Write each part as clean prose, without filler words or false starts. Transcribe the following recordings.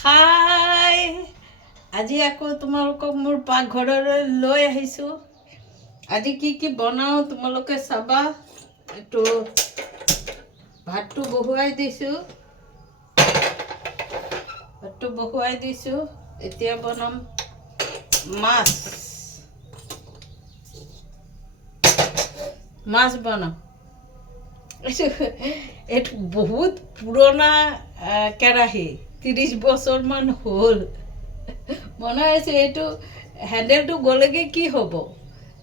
হাই, আজি আকৌ তোমালোকক মোৰ পাকঘৰলৈ লৈ আহিছোঁ। আজি কি কি বনাওঁ তোমালোকে চাবা। এইটো ভাতটো বহুৱাই দিছোঁ। এতিয়া বনাম মাছ বনাম। এইটো বহুত পুৰণা কেৰাহী, 30 বছৰমান হ'ল বনাই আছোঁ। এইটো হেণ্ডেলটো গ'লেগৈ কি হ'ব?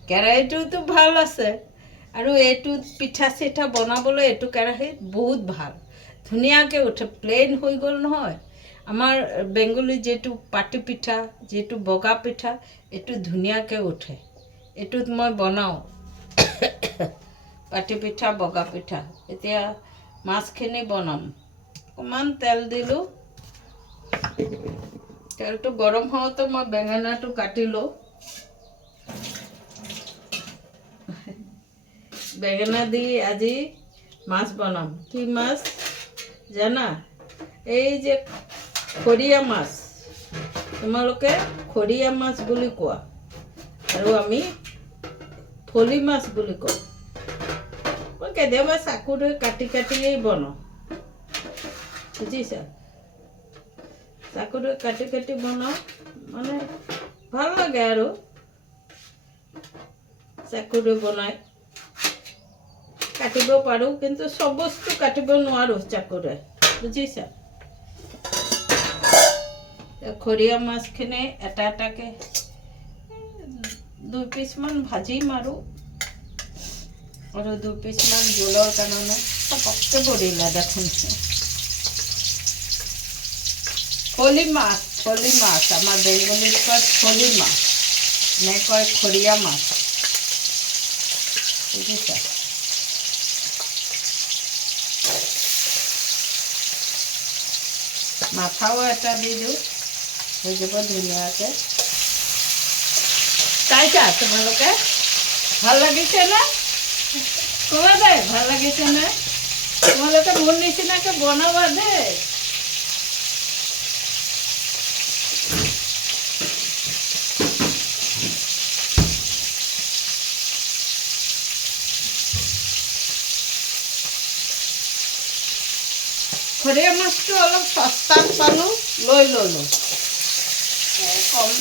কেৰাহীটোতো ভাল আছে, আৰু এইটো পিঠা চিঠা বনাবলৈ এইটো কেৰাহীত বহুত ভাল, ধুনীয়াকৈ উঠে। প্লেইন হৈ গ'ল নহয়। আমাৰ বেংগলী যিটো পাতি পিঠা, যিটো বগা পিঠা, এইটো ধুনীয়াকৈ উঠে। এইটোত মই বনাওঁ পাতি পিঠা, বগা পিঠা। এতিয়া মাছখিনি বনাম। অকণমান তেল দিলোঁ। তেলটো গৰম হওঁতে মই বেঙেনাটো কাটি লওঁ। বেঙেনা দি আজি মাছ বনাম। কি মাছ জানা? এই যে খৰিয়া মাছ, তোমালোকে খৰিয়া মাছ বুলি কোৱা, আৰু আমি ফলি মাছ বুলি কওঁ। মই কেতিয়াবা চাকুৰে কাটি কাটিয়েই বনাওঁ, বুজিছা? চাকুৰে কাটি কাটি বনাওঁ, মানে ভাল লাগে আৰু চাকুৰে বনাই। কাটিব পাৰোঁ, কিন্তু চব বস্তু কাটিব নোৱাৰোঁ চাকুৰে, বুজিছা? খৰিয়া মাছখিনি এটা এটাকৈ 2 পিচমান ভাজিম, আৰু 2 পিচমান জোলৰ কাৰণে। পককৈ পৰিলে দেখোন। ফলি মাছ, আমাৰ বেংগলীত কয় ফলি মাছ, নে কয় খৰিয়া মাছ, বুজিছা? মাথাও এটা দি দিওঁ, হৈ যাব ধুনীয়াকৈ। চাইছা তোমালোকে? ভাল লাগিছেনে? ক'বা দেই, ভাল লাগিছেনে? তোমালোকে মোৰ নিচিনাকৈ বনাবা দেই। খৰিয়া মাছটো অলপ সস্তাত পালোঁ, লৈ ল'লোঁ। কম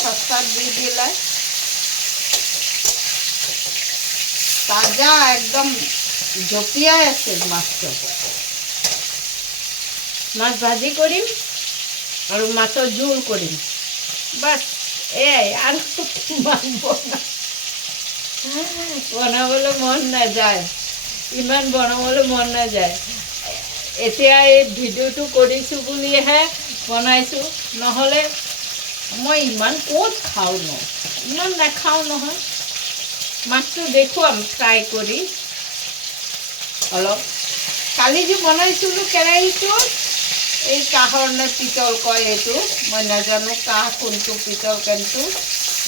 সস্তাত দি দিলাই, তাজা একদম জঁপিয়াই আছিল মাছটো। মাছ ভাজি কৰিম আৰু মাছৰ জোল কৰিম, বাছ এয়াই। আৰু বনাবলৈ মন নাযায়, ইমান বনাবলৈ মন নাযায়। এতিয়া এই ভিডিঅ'টো কৰিছোঁ বুলিহে বনাইছোঁ, নহ'লে মই ইমান ক'ত খাওঁ ন, ইমান নাখাওঁ নহয়। মাছটো দেখুৱাম ফ্ৰাই কৰি অলপ। কালি যে বনাইছিলোঁ কেৰাহীটো, এই কাঁহৰ নে পিতল কয় এইটো, মই নাজানো কাঁহ কোনটো পিতল কোনটো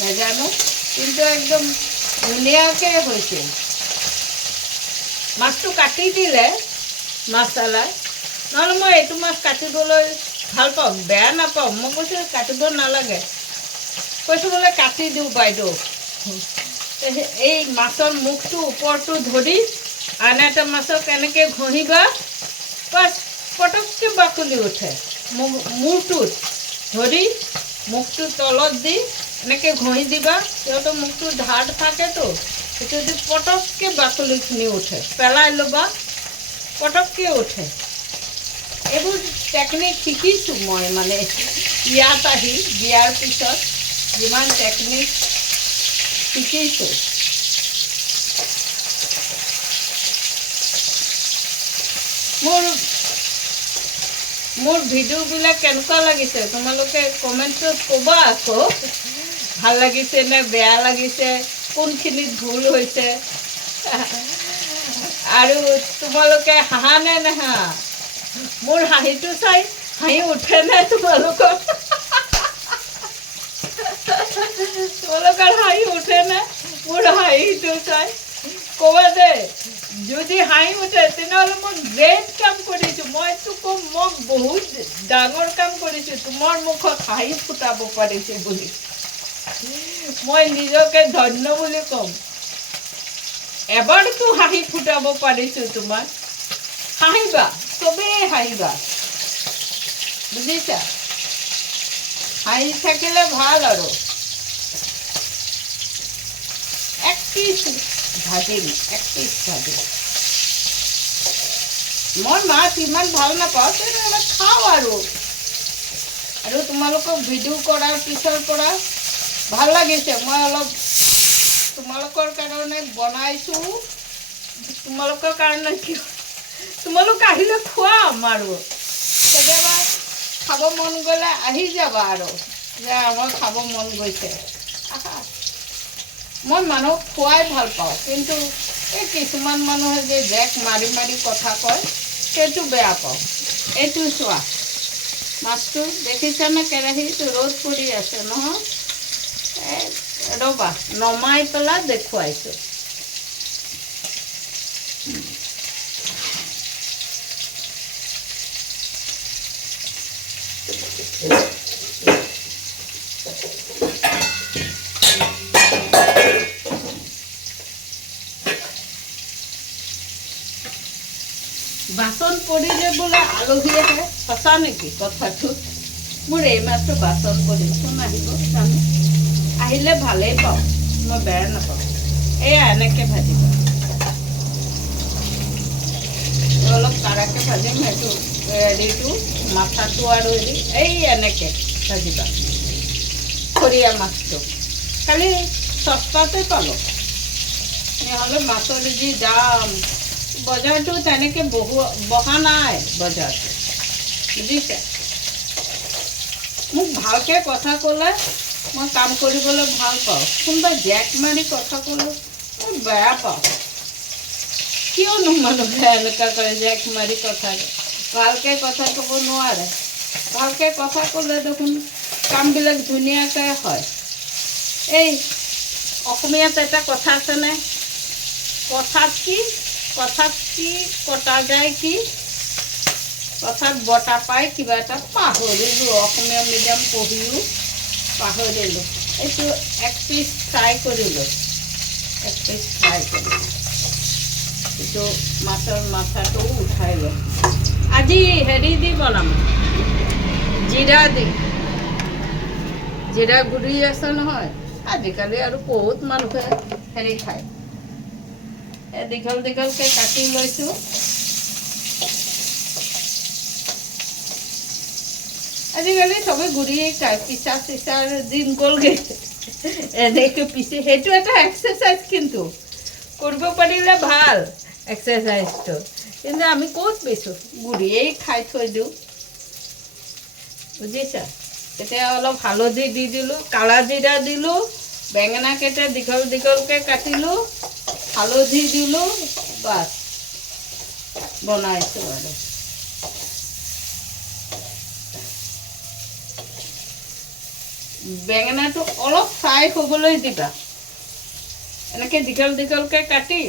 নাজানো, কিন্তু একদম ধুনীয়াকৈ হৈছিল। মাছটো কাটি দিলে মাছালা, নহ'লে মই এইটো মাছ কাটিবলৈ ভাল পাওঁ, বেয়া নাপাওঁ। মই কৈছোঁ কাটিব নালাগে, কৈছোঁ বোলে কাটি দিওঁ বাইদেউ। এই মাছৰ মুখটো ওপৰটো ধৰি আন এটা মাছক এনেকৈ ঘঁহিবা, বাছ পটককৈ বাকলি উঠে। মূৰটোত ধৰি মুখটো তলত দি এনেকৈ ঘঁহি দিবা, সিহঁতৰ মুখটো ধাৰ থাকেতো, সেইটো দি পটককৈ বাকলিখিনি উঠে। পেলাই ল'বা, পটককৈ উঠে। এইবোৰ টেকনিক শিকিছোঁ মই, মানে ইয়াত আহি বিয়াৰ পিছত যিমান টেকনিক শিকিছোঁ। মোৰ ভিডিঅ'বিলাক কেনেকুৱা লাগিছে তোমালোকে কমেণ্টত ক'বা আকৌ। ভাল লাগিছে নে বেয়া লাগিছে, কোনখিনিত ভুল হৈছে, আৰু তোমালোকে হাঁহা নে নাহাঁ? মোৰ হাঁহিটো চাই হাঁহি উঠেনে তোমালোকৰ? তোমালোকৰ হাঁহি উঠেনে মোৰ হাঁহিটো চাই? ক'বা দেই, যদি হাঁহি উঠে তেনেহ'লে মই গ্ৰেট কাম কৰিছোঁ। মইতো ক'ম মই বহুত ডাঙৰ কাম কৰিছোঁ, তোমাৰ মুখত হাঁহি ফুটাব পাৰিছোঁ বুলি। মই নিজকে ধন্য বুলি ক'ম। এবাৰতো হাঁহি ফুটাব পাৰিছোঁ তোমাক। হাঁহিবা, চবেই হাঁহিবা, বুজিছা? হাঁহি থাকিলে ভাল আৰু। এক পিচ ভাজিম, এক পিচ ভাজিম। মই মাছ ইমান ভাল নাপাওঁ, তেনেহ'লে খাওঁ আৰু তোমালোকক ভিডিঅ' কৰাৰ পিছৰ পৰা ভাল লাগিছে। মই অলপ তোমালোকৰ কাৰণে বনাইছোঁ। তোমালোকৰ কাৰণে কি, তোমালোক আহিলে খুৱাম আৰু কেতিয়াবা খাব মন গ'লে আহি যাবা আৰু যে আমাৰ খাব মন গৈছে। আহা, মই মানুহক খুৱাই ভাল পাওঁ, কিন্তু এই কিছুমান মানুহে যে জেক মাৰি মাৰি কথা কয় সেইটো বেয়া পাওঁ। এইটো চোৱা, মাছটো দেখিছানে? কেৰাহীটো ৰ'দ পৰি আছে নহয়। ৰ'বা, নমাই পেলাই দেখুৱাইছোঁ। বাচন পৰিলে বোলে আলহী আহে, সঁচা নেকি কথাটো? মোৰ এই মাত্ৰ বাচন পৰিল। কোন আহিব জানো? আহিলে ভালেই পাওঁ, মই বেয়া নাপাওঁ। এয়া এনেকৈ ভাজিব, অলপ কাঢ়াকৈ ভাজিম। সেইটো হেৰিটো মাথাটো আৰু হেৰি এই এনেকৈ ভাজিবা খৰিয়া মাছটো। কালি সস্তাতে পালোঁ, নহ'লে মাছৰ যি দাম। বজাৰটো তেনেকৈ বহা নাই বজাৰটো, বুজিছে? মোক ভালকৈ কথা ক'লে মই কাম কৰিবলৈ ভাল পাওঁ। কোনোবাই জেক মাৰি কথা ক'লে মই বেয়া পাওঁ। কিয়নো মানুহে এনেকুৱা কৰে, জেক মাৰি কথা কয়? ভালকৈ কথা ক'ব নোৱাৰে। ভালকৈ কথা ক'লে দেখোন কামবিলাক ধুনীয়াকৈ হয়। এই অসমীয়াত এটা কথা আছেনে? কথাত কি কটা যায়, কি কথাত বটা পাই, কিবা এটা পাহৰিলোঁ। অসমীয়া মিডিয়াম পঢ়িও পাহৰিলোঁ। এইটো এক পিচ ফ্ৰাই কৰিলোঁ, এক পিচ ফ্ৰাই কৰিলোঁ। এইটো মাছৰ মাথাটো উঠাই লওঁ। আজি হেৰি দি বনাম, জিৰা দি। জিৰা গুৰি আছে নহয়, আজিকালি আৰু বহুত মানুহে হেৰি খায়। দীঘল দীঘলকৈ কাটি লৈছোঁ। আজিকালি চবে গুৰিয়েই খায়, পিছা চিচাৰ দিন গ'লগৈ। এনেকৈ পিচি, সেইটো এটা এক্সাৰচাইজ, কিন্তু কৰিব পাৰিলে ভাল এক্সাৰচাইজটো। কিন্তু আমি ক'ত পিছোঁ, গুৰিয়েই খাই থৈ দিওঁ, বুজিছা? এতিয়া অলপ হালধি দি দিলোঁ, কালা জিৰা দিলোঁ, বেঙেনাকেইটা দীঘল দীঘলকৈ কাটিলোঁ, হালধি দিলোঁ, বাছ বনাইছোঁ আৰু। বেঙেনাটো অলপ ফ্ৰাই হ'বলৈ দিবা, এনেকৈ দীঘল দীঘলকৈ কাটি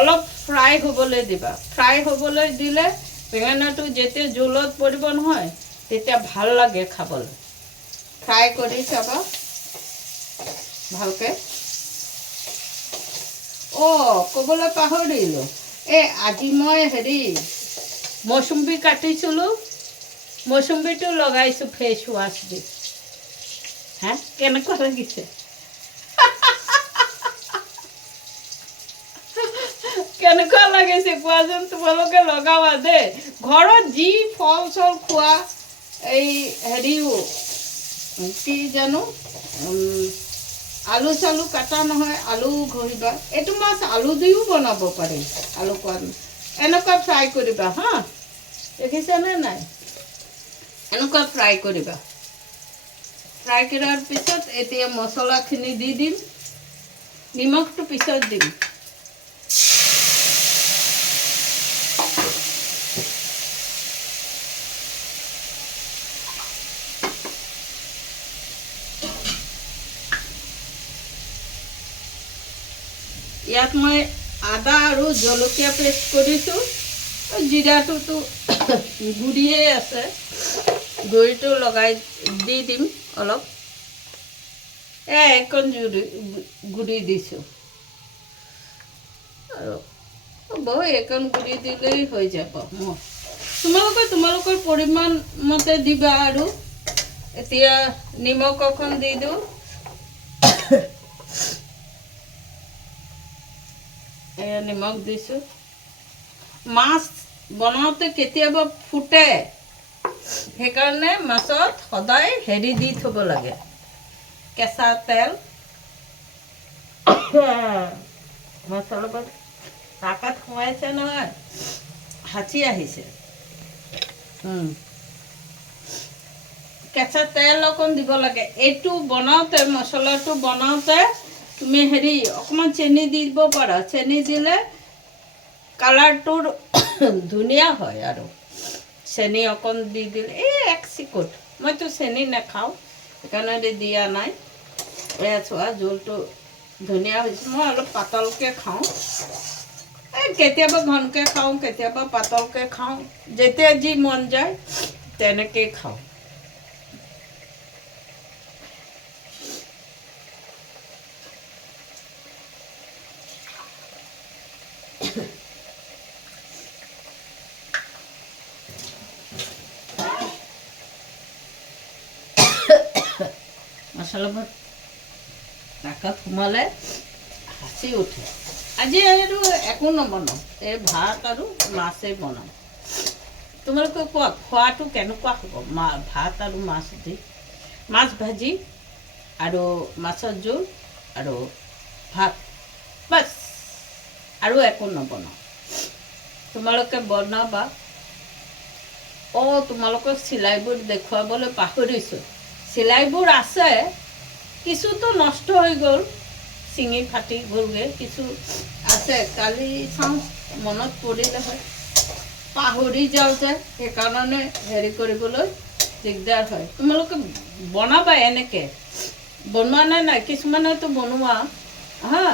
অলপ ফ্ৰাই হ'বলৈ দিবা। ফ্ৰাই হ'বলৈ দিলে বেঙেনাটো যেতিয়া জোলত পৰিব নহয়, তেতিয়া ভাল লাগে খাবলৈ। ফ্ৰাই কৰি চাবা ভালকৈ। ক'বলৈ পাহৰিলোঁ, আজি মই হেৰি মৌচুম্বী কাটিছিলোঁ, মৌচুম্বীটো লগাইছোঁ ফেচ ৱাছ দি। হা, কেনেকুৱা লাগিছে? কেনেকুৱা লাগিছে কোৱাচোন? তোমালোকে লগাবা দেই। ঘৰত যি ফল চল খোৱা, এই হেৰিও কি জানো, আলু চালু কাটা নহয়, আলু ঘঁহিবা। এইটো মাছ আলু দিও বনাব পাৰি। আলু খোৱা এনেকুৱা ফ্ৰাই কৰিবা হা, দেখিছানে নাই? এনেকুৱা ফ্ৰাই কৰিবা। ফ্ৰাই কৰাৰ পিছত এতিয়া মছলাখিনি দি দিম, নিমখটো পিছত দিম। ইয়াত মই আদা আৰু জলকীয়া পেষ্ট কৰিছোঁ। জিৰাটোতো গুড়িয়ে আছে, গুড়িটো লগাই দি দিম অলপ। একণ গুড়ি দিছোঁ আৰু একণ গুড়ি দিলেই হৈ যাব মোৰ। তোমালোকৰ পৰিমাণ মতে দিবা। আৰু এতিয়া নিমখ অকণ দি দিওঁ। এয়া নিমখ দিছোঁ। মাছ বনাওঁতে কেতিয়াবা ফুটে, সেইকাৰণে মাছত সদায় হেৰি দি থ'ব লাগে, কেঁচা তেল। মাছৰ লগত তাকাত সোমাইছে নহয়, হাঁচি আহিছে। কেঁচা তেল অকণ দিব লাগে। এইটো বনাওঁতে, মছলাটো বনাওঁতে তুমি হেৰি অকণমান চেনি দিব পাৰা। চেনি দিলে কালাৰটো ধুনীয়া হয়। আৰু চেনি অকণ দি দিলে এক চিকুট, মইতো চেনি নাখাওঁ সেইকাৰণে দিয়া নাই। এয়া চোৱা জোলটো ধুনীয়া হৈছে। মই অলপ পাতলকৈ খাওঁ, কেতিয়াবা ঘনকৈ খাওঁ, কেতিয়াবা পাতলকৈ খাওঁ, যেতিয়া যি মন যায় তেনেকৈয়ে খাওঁ। মছলাবোৰ নাকত সোমালে হাঁচি উঠে। আজি আৰু একো নবনাওঁ, এই ভাত আৰু মাছেই বনাওঁ। তোমালোকে কোৱা, খোৱাটো কেনেকুৱা হ'ব? ভাত আৰু মাছ দি, মাছ ভাজি আৰু মাছৰ জোল আৰু ভাত, বাছ, আৰু একো নবনাওঁ। তোমালোকে বনাবা। তোমালোকক চিলাইবোৰ দেখুৱাবলৈ পাহৰিছোঁ। চিলাইবোৰ আছে, কিছুতো নষ্ট হৈ গ'ল, চিঙি ফাটি গ'লগৈ, কিছু আছে। কালি চাওঁ, মনত পৰিলে হয়, পাহৰি যাওঁ যে, সেইকাৰণে হেৰি কৰিবলৈ দিগদাৰ হয়। তোমালোকে বনাবা এনেকৈ, বনোৱা নাই? কিছুমানেতো বনোৱা হা।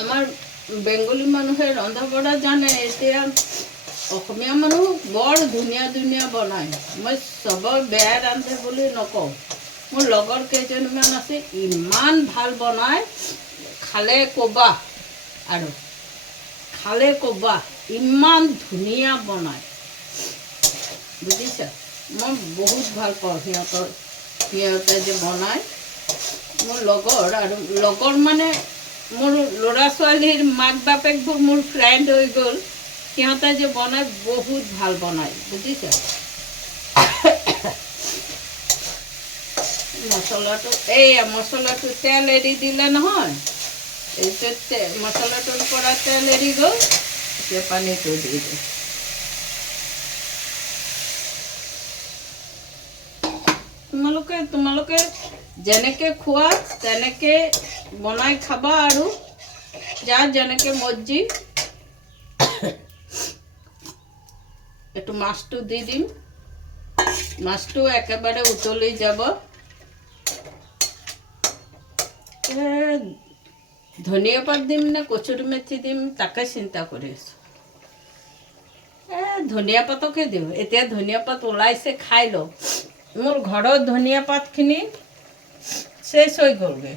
আমাৰ বেংগলী মানুহে ৰন্ধা বঢ়া জানে। এতিয়া অসমীয়া মানুহ বৰ ধুনীয়া ধুনীয়া বনায়। মই চবৰ বেয়া ৰান্ধে বুলি নকওঁ। মোৰ লগৰ কেইজনীমান আছে, ইমান ভাল বনায়, খালে ক'বা। আৰু খালে ক'বা, ইমান ধুনীয়া বনায়, বুজিছা? মই বহুত ভাল পাওঁ সিহঁতে যে বনায়। মোৰ লগৰ, আৰু লগৰ মানে মোৰ ল'ৰা ছোৱালীৰ মাক বাপেকবোৰ মোৰ ফ্ৰেণ্ড হৈ গ'ল। সিহঁতে যে বনায়, বহুত ভাল বনায়, বুজিছা? মছলাটো তেল এৰি দিলে নহয়, এইটো মছলাটোৰ পৰা তেল এৰি গ'ল, এতিয়া পানীটো দি দিওঁ। তোমালোকে যেনেকৈ খোৱা তেনেকৈ বনাই খাবা। আৰু যাৰ যেনেকৈ মৰ্জি। এইটো মাছটো দি দিম, মাছটো একেবাৰে উতলি যাব। ধনিয়া পাত দিম নে কচুৰি মেথি দিম তাকে চিন্তা কৰি আছোঁ। ধনিয়া পাতকে দিওঁ। এতিয়া ধনিয়া পাত ওলাইছে, খাই লওঁ। মোৰ ঘৰৰ ধনিয়া পাতখিনি চেচ হৈ গ'লগৈ,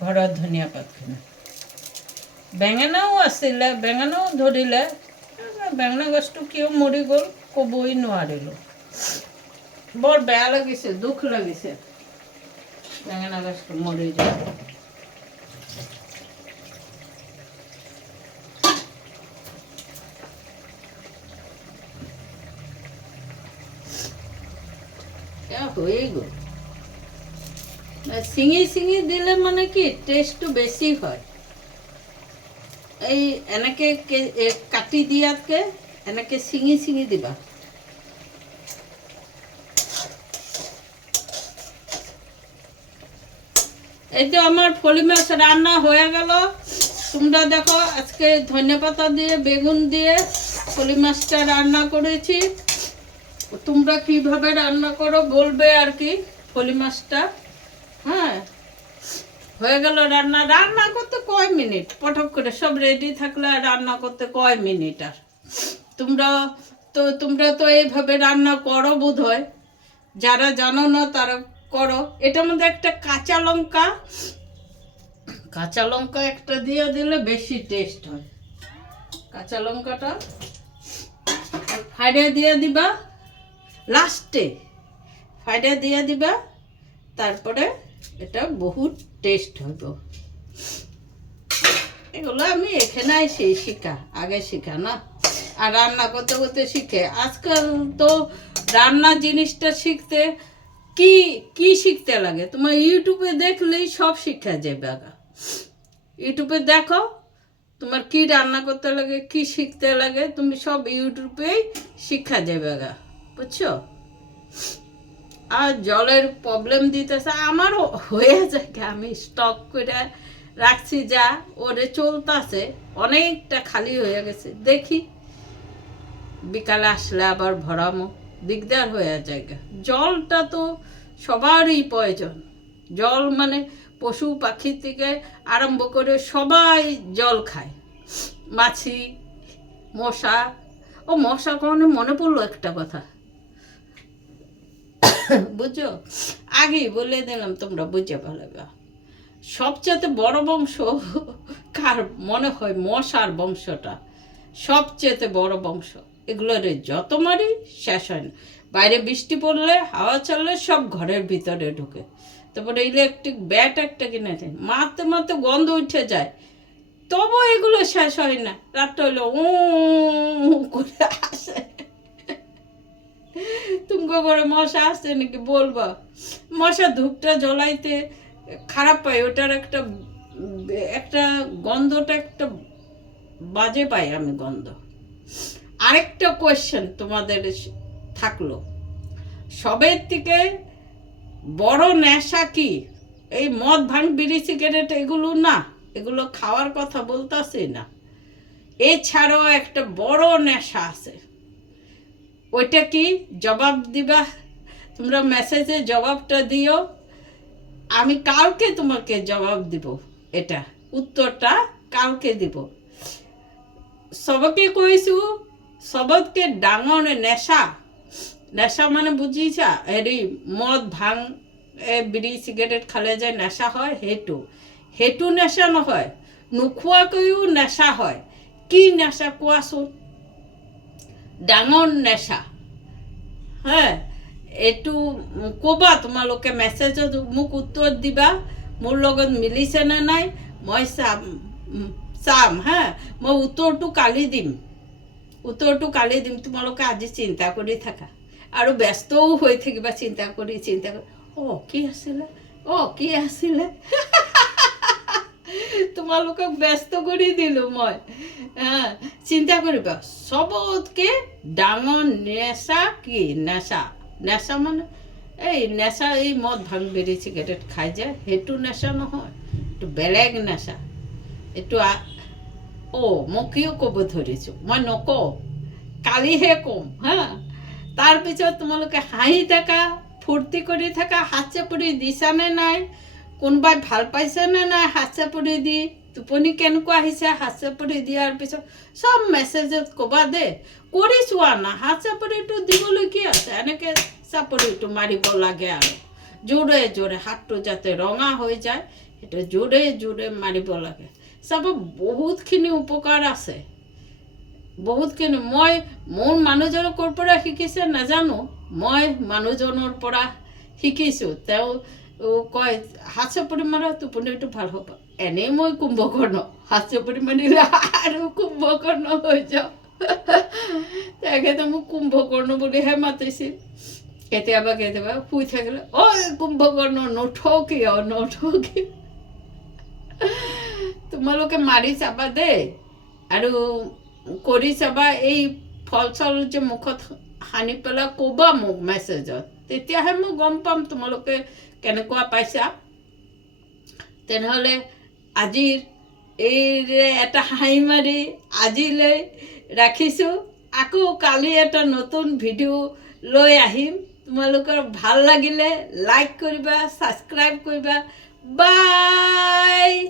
ঘৰৰ ধনিয়া পাতখিনি। বেঙেনাও আছিলে, বেঙেনাও ধৰিলে, বেঙেনা গছটো কিয় মৰি গ'ল ক'বই নোৱাৰিলোঁ। বৰ বেয়া লাগিছে, দুখ লাগিছে বেঙেনা গছটো মৰি যায়। হৈয়ে গ'ল। চিঙি চিঙি দিলে মানে কি টেষ্টটো বেছি হয়। এই এনেকৈ কাটি দিয়াতকৈ এনেকৈ চিঙি চিঙি দিবা। এই তো আমার ফলি মাছ রান্না হয়ে গেল। তোমরা দেখো আজকে ধনেপাতা দিয়ে বেগুন দিয়ে ফলি মাছটা রান্না করেছি। তোমরা কিভাবে রান্না করো বলবে আর কি ফলি মাছটা। হ্যাঁ, হয়ে গেল রান্না। রান্না করতে কয় মিনিট, পটক করে সব রেডি থাকলে আর রান্না করতে কয় মিনিট। আর তোমরা তো এইভাবে রান্না করো বোধ হয়, যারা জানো না তারা করো। এটার মধ্যে একটা কাঁচা লঙ্কা একটা দিয়ে দিলে বেশি টেস্ট হয়। কাঁচা লঙ্কাটা ফাইডে দিয়ে দিবা, লাস্টে ফাইডে দিয়ে দিবা, তারপরে এটা বহুত টেস্ট হইব। এগুলো আমি এখানে আগে শিখা না, আর রান্না করতে করতে শিখে। আজকাল তো রান্না জিনিসটা শিখতে কি কি শিখতে লাগে, তোমার ইউটিউবে দেখলেই সব শিখা যাবে। ইউটিউবে দেখো তোমার কি রান্না করতে লাগে, কি শিখতে লাগে, তুমি সব ইউটিউবেই শিখা যাবে, বুঝছো। আর জলের প্রবলেম দিতেছে আমারও হয়ে যায়, আমি স্টক করে রাখছি, যা ওরে চলতেছে, অনেকটা খালি হয়ে গেছে। দেখি বিকালে আসলে আবার ভরামো, দিকদার হয়ে যায়। জলটা তো সবারই প্রয়োজন। জল মানে পশু পাখি থেকে আরম্ভ করে সবাই জল খায়, মাছি, মশা। মশা কখনো মনে পড়লো একটা কথা, বুঝছো, আগেই বলে দিলাম, তোমরা বুঝে ভালো। সবচেয়ে বড় বংশ কার মনে হয়? মশার বংশটা সবচেয়ে বড় বংশ। এগুলোর যত মারি শেষ হয় না। বাইরে বৃষ্টি পড়লে, হাওয়া চললে সব ঘরের ভিতরে ঢুকে। তারপরে ইলেকট্রিক ব্যাট একটা কিনেছে, মারতে মারতে গন্ধ উঠে যায়, তবু এগুলো শেষ হয় না। রাতটা হইলো করে আসে। তুমি করে মশা আসছে নাকি বলবা? মশা ধূপটা জ্বলাইতে খারাপ পাই, ওটার একটা গন্ধটা একটা বাজে পাই আমি গন্ধ। আরেকটা কোয়েশ্চেন তোমাদের থাকলো, সবের থেকে বড় নেশা কি? এই মদ, ভাঙ, বিড়ি, সিগারেট এগুলো না, এগুলো খাওয়ার কথা বলতেছি না। এছাড়াও একটা বড় নেশা আছে, ওইটা কি? জবাব দিবা তোমরা, মেসেজে জবাবটা দিও, আমি কালকে তোমাকে জবাব দিব। এটা উত্তরটা কালকে দিব। সবকে কইছো, সবতকে ডাঙর নেশা মানে বুঝিছা, হেৰি মদ, ভাং, বিড়ি, সিগাৰেট খালে যে নেশা হয়, সেইটো নেশা নহয়, নোখোৱাকৈও নেশা হয়। কি নেশা কোৱাচোন? ডাঙৰ নেশা। হ্যাঁ, এইটো ক'বা, তোমালোকে মেছেজত মোক উত্তৰ দিবা, মোৰ লগত মিলিছে নে নাই। মই চাম হ্যাঁ, মই উত্তৰটো কালি দিম। তোমালোকে আজি চিন্তা কৰি থাকা, আৰু ব্যস্তও হৈ থাকিবা চিন্তা কৰি। কি আছিলে তোমালোকক ব্যস্ত কৰি দিলোঁ মই। চিন্তা কৰিবা, চবতকে ডাঙৰ নেশা কি? নেশা মানে এই নেশা, এই মদ, ভাং, বিড়ি, চিগাৰেট খাই যায়, সেইটো নেশা নহয়, এইটো বেলেগ নেশা। এইটো মই কিয় ক'ব ধৰিছোঁ, মই নকওঁ, কালিহে ক'ম হা। তাৰপিছত তোমালোকে হাঁহি থাকা, ফূৰ্তি কৰি থাকা, হাত চাপৰি দিছানে নাই, কোনোবাই ভাল পাইছে নে নাই হাত চাপৰি দি, টোপনি কেনেকুৱা আহিছে হাত চাপৰি দিয়াৰ পিছত, সব মেছেজত ক'বা দেই। কৰি চোৱা না, হাত চাপৰিটো দিবলৈ কি আছে, এনেকৈ চাপৰিটো মাৰিব লাগে, আৰু জোৰে জোৰে হাতটো যাতে ৰঙা হৈ যায়, সেইটো জোৰে জোৰে মাৰিব লাগে। চাব বহুতখিনি উপকাৰ আছে, বহুতখিনি। মই মোৰ মানুহজনক ক'ৰ পৰা শিকিছে নাজানো, মই মানুহজনৰ পৰা শিকিছোঁ। তেওঁ কয় হাত চাপৰি মাৰা, টোপনিটো ভাল হ'ব। এনেই মই কুম্ভকৰ্ণ, হাত চাপৰি মাৰিলে আৰু কুম্ভকৰ্ণ হৈ যাওঁ। তেখেতে মোক কুম্ভকৰ্ণ বুলিহে মাতিছিল। কেতিয়াবা শুই থাকিলে, কুম্ভকৰ্ণ নুঠো কিয়? তোমালোকে মাৰি চাবা দেই, আৰু কৰি চাবা। এই ফল চল যে মুখত সানি পেলাই ক'বা মোক মেছেজত, তেতিয়াহে মই গম পাম তোমালোকে কেনেকুৱা পাইছা। তেনেহ'লে আজিৰ এই এটা হাঁহি মাৰি আজিলৈ ৰাখিছোঁ। আকৌ কালি এটা নতুন ভিডিঅ' লৈ আহিম। তোমালোকৰ ভাল লাগিলে লাইক কৰিবা, ছাবস্ক্ৰাইব কৰিবা, বাই।